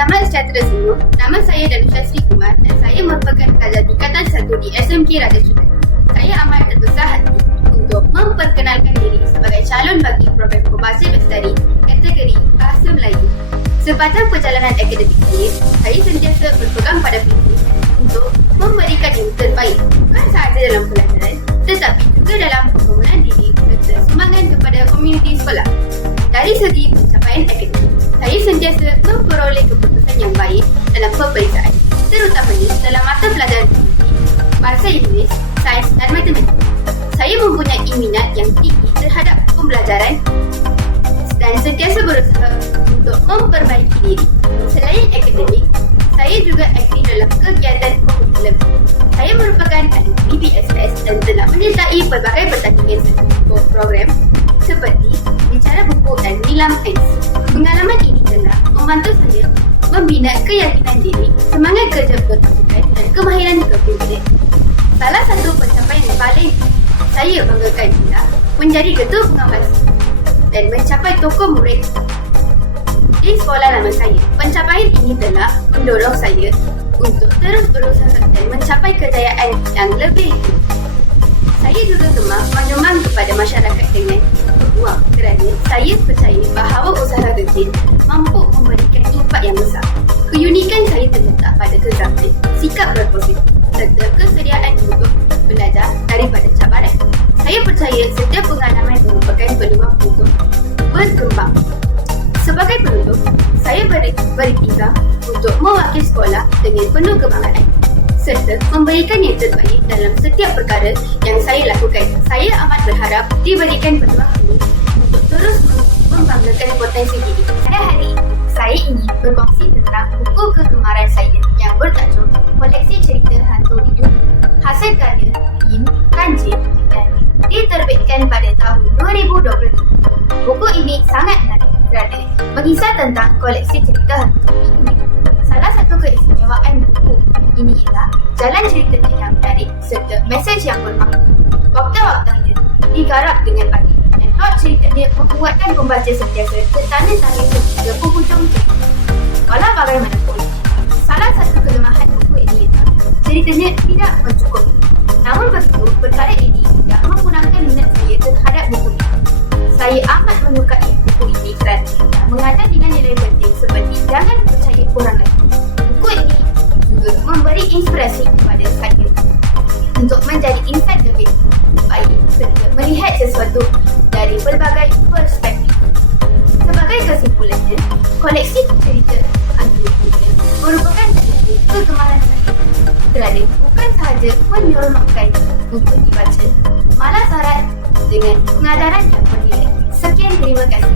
Selamat sejahtera semua. Nama saya Danushah Sri Kumar dan saya merupakan pelajar tingkatan 1 di SMK Raja Sudan. Saya amat berbesar hati untuk memperkenalkan diri sebagai calon bagi program Berbahasa Bestari kategori Bahasa Melayu. Sepanjang perjalanan akademik saya sentiasa berpegang pada prinsip untuk memberikan yang terbaik bukan sahaja dalam pelajaran tetapi juga dalam perkembangan diri serta sumbangan kepada komuniti sekolah. Dari segi pencapaian akademik, saya sentiasa memperoleh keputusan yang baik dalam peperiksaan, terutamanya dalam mata pelajaran bahasa Inggeris, sains dan matematik. Saya mempunyai minat yang tinggi terhadap pembelajaran dan sentiasa berusaha untuk memperbaiki diri. Selain akademik, saya juga aktif dalam kegiatan kurikulum. Saya merupakan ahli BBSS dan telah menyertai pelbagai pertandingan program seperti Bicara Buku dan Nilam Ais. Pengalaman ini telah membantu saya membina keyakinan diri, semangat kerja berpasukan dan kemahiran kepimpinan. Salah satu pencapaian yang paling saya banggakan ialah menjadi ketua pengawas dan mencapai tokoh murid di sekolah lama saya. Pencapaian ini telah mendorong saya untuk terus berusaha dan mencapai kejayaan yang lebih tinggi. Saya juga gemar menyumbang kepada masyarakat dengan wang kerana saya percaya bahawa usaha kecil mampu memberikan impak yang besar. Keunikan saya terletak pada kezaman, sikap berpositif serta kesediaan untuk belajar daripada cabaran. Saya percaya setiap pengalaman merupakan peluang untuk berkembang. Sebagai penutup, saya berikhtiar untuk mewakili sekolah dengan penuh kebanggaan serta memberikan yang terbaik dalam setiap perkara yang saya lakukan. Saya amat berharap diberikan peluang ini untuk terus membanggakan potensi diri. Pada hari ini, saya ingin berkongsi tentang buku kegemaran saya yang bertajuk Koleksi Cerita Hantu di Dunia, hasil karya Yin Kanji dan diterbitkan pada tahun 2020. Buku ini sangat menarik kerana mengisah tentang koleksi cerita hantu di dunia. Salah satu keistimewaan buku ini ialah jalan ceritanya yang menarik serta mesej yang bermakna. Waktu-waktunya digarap dengan baik dan plot ceritanya membuatkan pembaca sentiasa tertanya-tanya sehingga penghujung cerita. Walau bagaimanapun, salah satu kelemahan buku ini ialah ceritanya tidak mencukupi. Namun begitu, perkara ini tidak mengurangkan minat saya terhadap buku ini. Saya amat menyukai buku ini kerana mengajar dengan nilai penting seperti jangan percaya orang lain. Buku ini juga memberi inspirasi kepada saya untuk menjadi insan lebih baik serta melihat sesuatu dari berbagai perspektif. Sebagai kesimpulannya, koleksi cerita hantu ini merupakan buku kegemaran saya kerana bukan sahaja menyeronokkan untuk dibaca, malah syarat dengan pengajaran yang bernilai. Sekian, terima kasih.